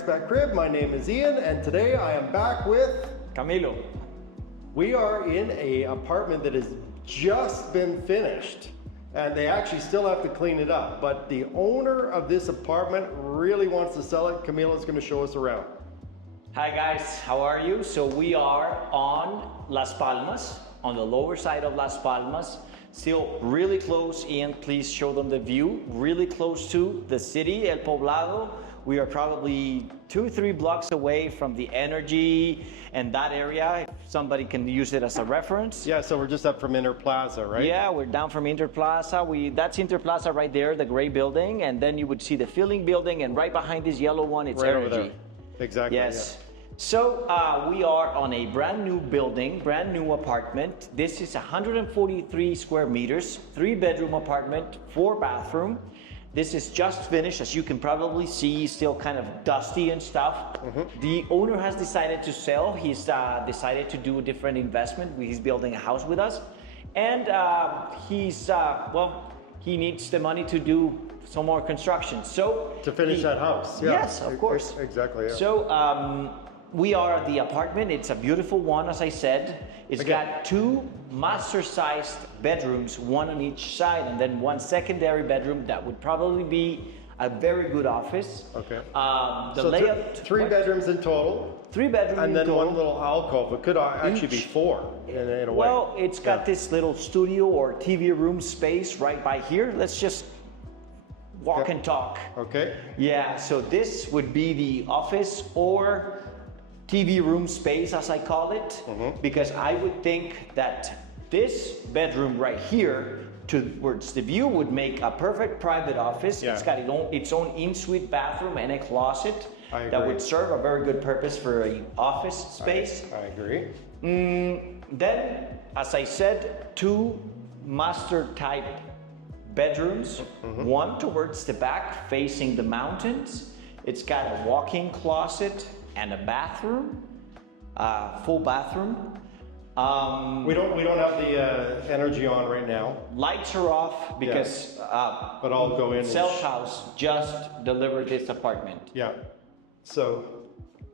ExpatCrib. My name is Ian, and today I am back with Camilo. We are in an apartment that has just been finished, and they actually still have to clean it up. But the owner of this apartment really wants to sell it. Camilo is going to show us around. Hi guys, how are you? So we are on Las Palmas, on the lower side of Las Palmas. Still really close, Ian, please show them the view. Really close to the city, El Poblado. We are probably 2-3 blocks away from the energy and that area. If somebody can use it as a reference. Yeah, so we're just up from Inter Plaza, right? Yeah, we're down from Inter Plaza. That's Inter Plaza right there, the gray building. And then you would see the filling building, and right behind this yellow one, it's right energy. Over there. Exactly. Yes. Yeah. So we are on a brand new building, brand new apartment. This is 143 square meters, 3-bedroom apartment, 4-bathroom. This is just finished, as you can probably see, still kind of dusty and stuff. The owner has decided to sell. He's decided to do a different investment. He's building a house with us. And he needs the money to do some more construction. So to finish that house. Yeah. Yes, of course. Exactly. Yeah. So we are at the apartment. It's a beautiful one, as I said. It's got 2 master-sized bedrooms, one on each side, and then 1 secondary bedroom that would probably be a very good office. Okay. The so layout. 3 bedrooms in total. 3 bedrooms and then in total. 1 little alcove. It could actually be 4 in a way. Well, it's got this little studio or TV room space right by here. Let's just walk and talk. Okay. Yeah, so this would be the office or TV room space, as I call it, because I would think that this bedroom right here towards the view would make a perfect private office. Yeah. It's got its own in-suite bathroom and a closet that would serve a very good purpose for an office space. I agree. Then, as I said, 2 master type bedrooms, one towards the back facing the mountains. It's got a walk-in closet and a bathroom, full bathroom. We don't have the energy on right now. Lights are off because but I'll go in. Self House just delivered this apartment. Yeah. So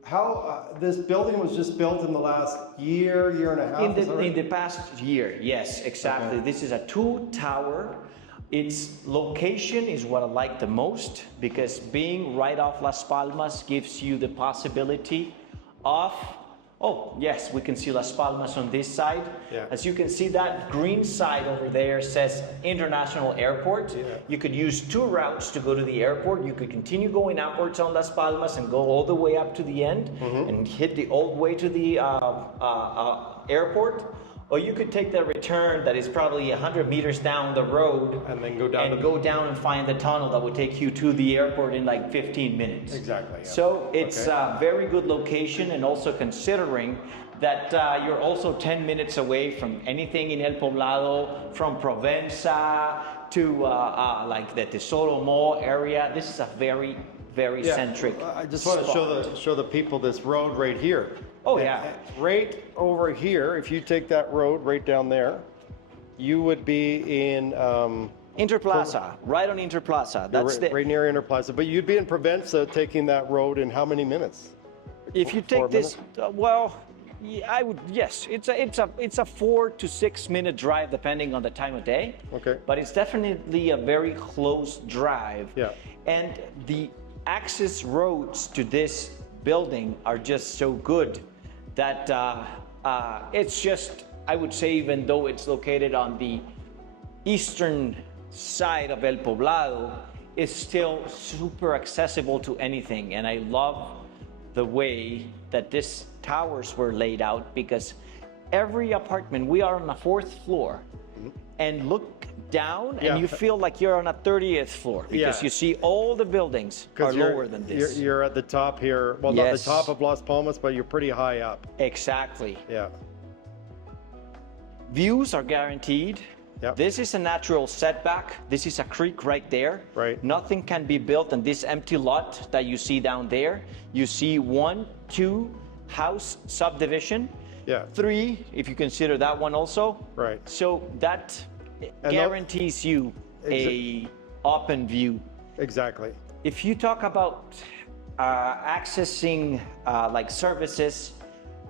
how this building was just built in the last year and a half? In the past year, yes, exactly. Okay. This is a 2-tower. Its location is what I like the most, because being right off Las Palmas gives you the possibility of, oh yes, we can see Las Palmas on this side. Yeah. As you can see, that green side over there says International Airport. Yeah. You could use 2 routes to go to the airport. You could continue going upwards on Las Palmas and go all the way up to the end and hit the old way to the airport. Or you could take the return that is probably 100 meters down the road and then go down and find the tunnel that would take you to the airport in like 15 minutes. Exactly. Yeah. So it's a very good location, and also considering that you're also 10 minutes away from anything in El Poblado, from Provenza to like the Tesoro Mall area. This is a very centric I just want to show the people this road right here. Oh yeah. Right over here, if you take that road right down there, you would be in Inter Plaza, right on Inter Plaza. That's right near Inter Plaza. But you'd be in Provenza taking that road in how many minutes? If you take this, I would. Yes, it's a 4 to 6 minute drive depending on the time of day. Okay. But it's definitely a very close drive. Yeah. And the access roads to this building are just so good that it's just, I would say, even though it's located on the eastern side of El Poblado, it's still super accessible to anything. And I love the way that these towers were laid out, because every apartment, we are on the 4th floor, and look down and you feel like you're on a 30th floor, because you see all the buildings are lower than this. You're at the top here, well, not the top of Las Palmas, but you're pretty high up. Exactly. Yeah. Views are guaranteed. Yep. This is a natural setback. This is a creek right there. Right. Nothing can be built on this empty lot that you see down there. You see 1, 2 house subdivision. Yeah. 3, if you consider that one also. Right. So that guarantees you a open view. Exactly. If you talk about accessing like services,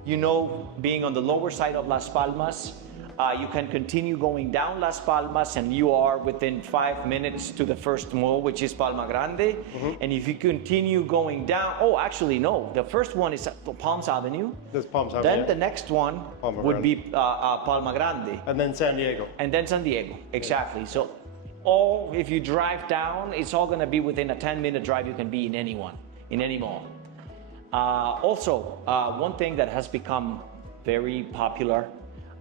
being on the lower side of Las Palmas, you can continue going down Las Palmas and you are within 5 minutes to the first mall, which is Palma Grande. And if you continue going down, actually no, the first one is Palms Avenue. This Palms Avenue. Then the next one would be Palma Grande. And then San Diego. And then San Diego, exactly. So if you drive down, it's all gonna be within a 10-minute drive. You can be in any mall. Also, one thing that has become very popular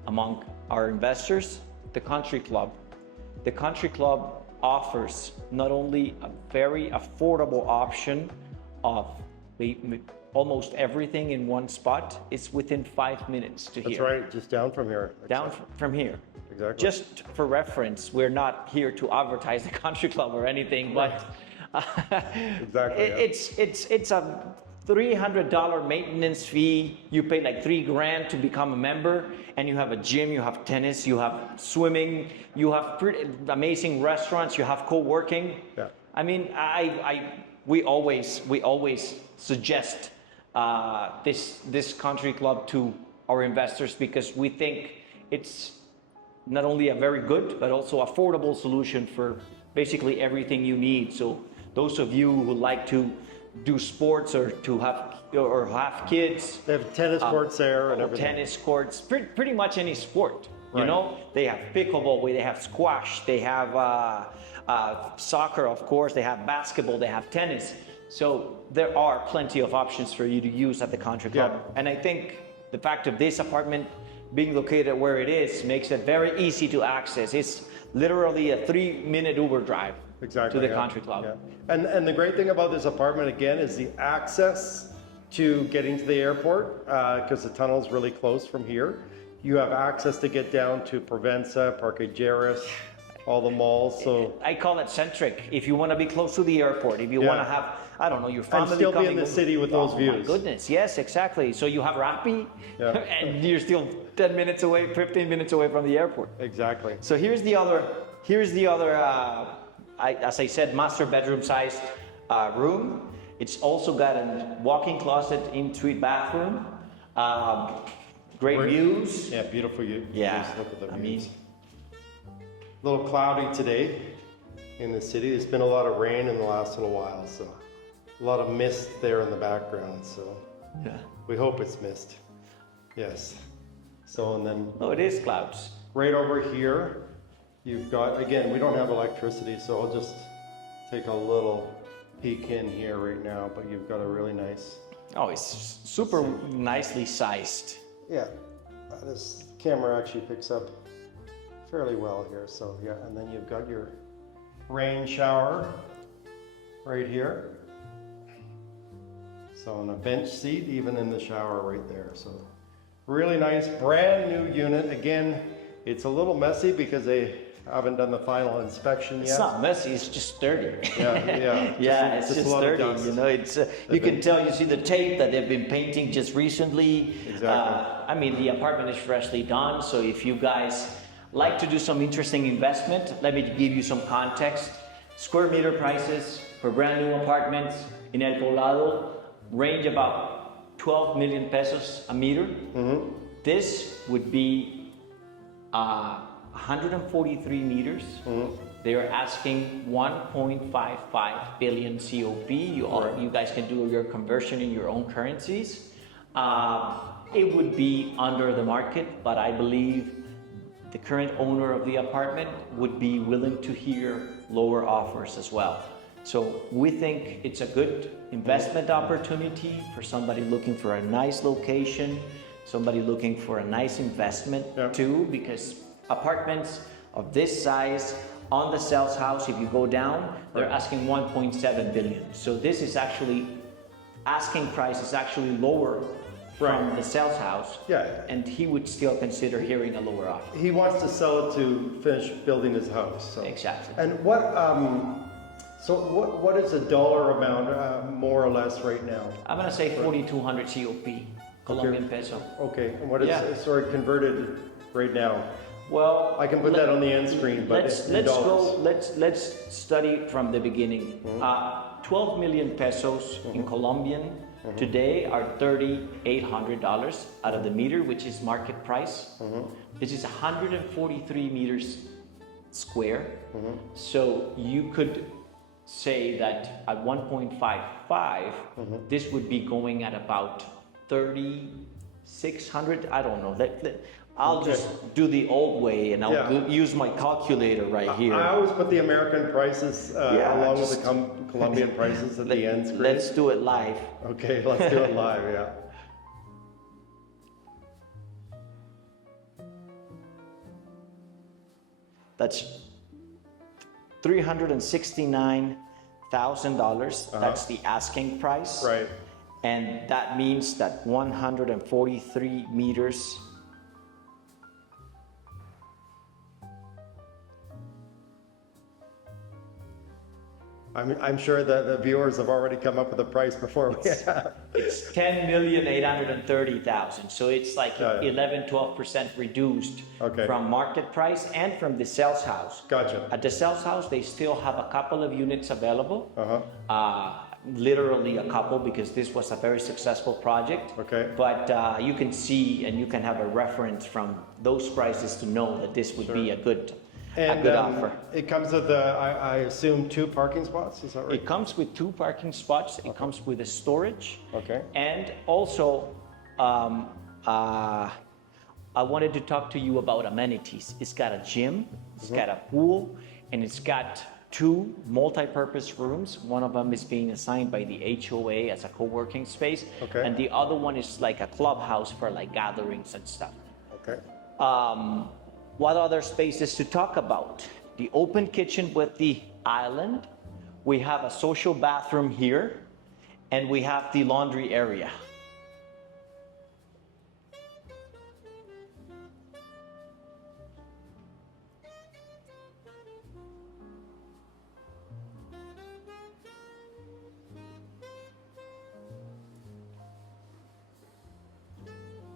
among our investors, the country club. The country club offers not only a very affordable option of almost everything in one spot, it's within 5 minutes to here. That's right, just down from here. Down from here. Exactly. Just for reference, we're not here to advertise the country club or anything, but exactly. It's a $300 maintenance fee. You pay like $3,000 to become a member, and you have a gym, you have tennis, you have swimming, you have pretty amazing restaurants, you have co-working. Yeah. I mean, we always suggest this country club to our investors because we think it's not only a very good but also affordable solution for basically everything you need. So those of you who like to do sports or have kids, They have tennis courts there and everything. tennis courts, pretty much any sport. Right. They have pickleball, they have squash, they have soccer, of course, they have basketball, they have tennis. So there are plenty of options for you to use at the country club. Yeah. And I think the fact of this apartment being located where it is makes it very easy to access. It's literally a 3-minute Uber drive to the country club. Yeah. And the great thing about this apartment again is the access to getting to the airport, because the tunnel's really close from here. You have access to get down to Provenza, Parque Lleras, all the malls. So I call it centric. If you want to be close to the airport, if you want to have, I don't know, your family and still be coming in the over. city with those views. Oh my goodness, yes, exactly. So you have Rappi, and you're still 10 minutes away, 15 minutes away from the airport. Exactly. So here's the other, as I said, master bedroom sized room. It's also got a walk-in closet, in-suite bathroom. Great views. Yeah, beautiful views. Yeah, Look at the I views. mean, A little cloudy today in the city. There's been a lot of rain in the last little while, so a lot of mist there in the background. So yeah. we hope it's mist. Yes. So and then Oh, it is clouds. right over here, you've got, again, we don't have electricity, so I'll just take a little peek in here right now, but you've got a really nice, Oh, it's super nicely sized. yeah, this camera actually picks up fairly well here. So yeah, and then you've got your rain shower right here. So on a bench seat, even in the shower right there. So really nice, brand new unit. Again, it's a little messy because they haven't done the final inspection yet. It's not messy, it's just dirty. Yeah. Yeah, it's just just a lot of dirty. dust. You know, it's you can tell. You see the tape that they've been painting just recently. Exactly. I mean, the apartment is freshly done. So if you guys like to do some interesting investment, let me give you some context. Square meter prices for brand new apartments in El Poblado range about 12 million pesos a meter. Mm-hmm. This would be 143 meters. Mm-hmm. They are asking 1.55 billion COP. You guys can do your conversion in your own currencies. It would be under the market, but I believe the current owner of the apartment would be willing to hear lower offers as well. So we think it's a good investment opportunity for somebody looking for a nice location, somebody looking for a nice investment too, because apartments of this size on the sales house, if you go down, they're asking 1.7 billion. So this is actually, asking price is actually lower from the sales house. Yeah. And he would still consider hearing a lower offer. He wants to sell it to finish building his house. So. Exactly. And what is the dollar amount more or less right now? I'm gonna say 4,200 COP, Colombian peso. Okay, and what is sort of converted right now? Well, I can put that on the end screen, but let's in dollars. let's study from the beginning. 12 million pesos in Colombian today are $3,800 out of the meter, which is market price. This is 143 meters square. So you could say that at 1.55, this would be going at about 3,600. I don't know. I'll just do the old way, and I'll use my calculator right here. I always put the American prices along with the Colombian prices at the end screen. Let's do it live. Okay, let's do it live, yeah. That's $369,000. That's the asking price. Right. And that means that 143 meters. I'm sure that the viewers have already come up with a price before we have. It's 10,830,000. So it's like 11-12% reduced from market price and from the sales house. Gotcha. At the sales house, they still have a couple of units available. Literally a couple, because this was a very successful project. Okay. But you can see and you can have a reference from those prices to know that this would be a good offer. It comes with, I assume, 2 parking spots, is that right? It comes with 2 parking spots. It comes with a storage. Okay. And also, I wanted to talk to you about amenities. It's got a gym, it's got a pool, and it's got 2 multi-purpose rooms. One of them is being assigned by the HOA as a co-working space. Okay. And the other one is like a clubhouse for like gatherings and stuff. Okay. What other spaces to talk about? The open kitchen with the island. We have a social bathroom here, and we have the laundry area.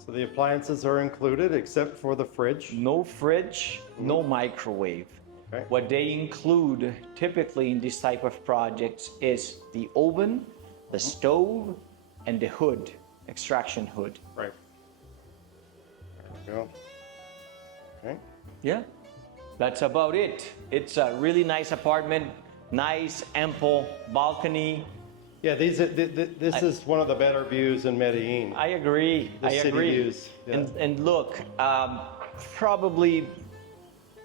So the appliances are included except for the fridge? No fridge, no microwave. Okay. What they include typically in this type of projects is the oven, the stove, and the hood, extraction hood. Right. There we go. Okay. Yeah, that's about it. It's a really nice apartment, nice, ample balcony. Yeah, this is one of the better views in Medellin. I agree. The city views. Yeah. And look, probably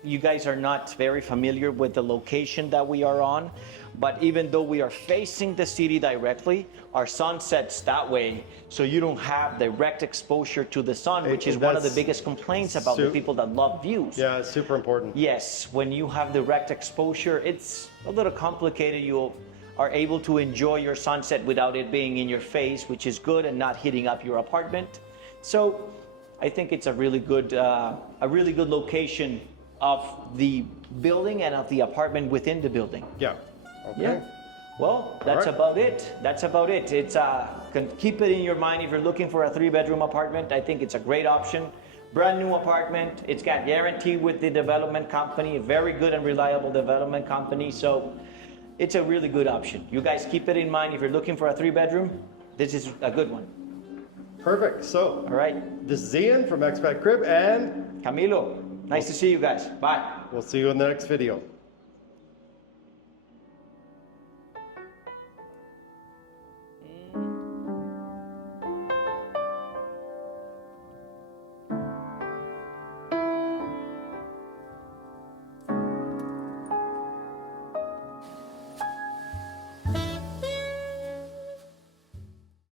you guys are not very familiar with the location that we are on, but even though we are facing the city directly, our sun sets that way, so you don't have direct exposure to the sun, which is one of the biggest complaints about the people that love views. Yeah, it's super important. Yes, when you have direct exposure, it's a little complicated. You are able to enjoy your sunset without it being in your face, which is good, and not heating up your apartment. So I think it's a really good location of the building and of the apartment within the building. Yeah. Okay. Yeah. Well, that's about it. That's about it. It's keep it in your mind if you're looking for a 3-bedroom apartment. I think it's a great option. Brand new apartment. It's got guarantee with the development company, a very good and reliable development company. So it's a really good option. You guys keep it in mind if you're looking for a 3-bedroom. This is a good one. Perfect. So, all right. This is Ian from ExpatCrib and Camilo. Nice to see you guys. Bye. We'll see you in the next video.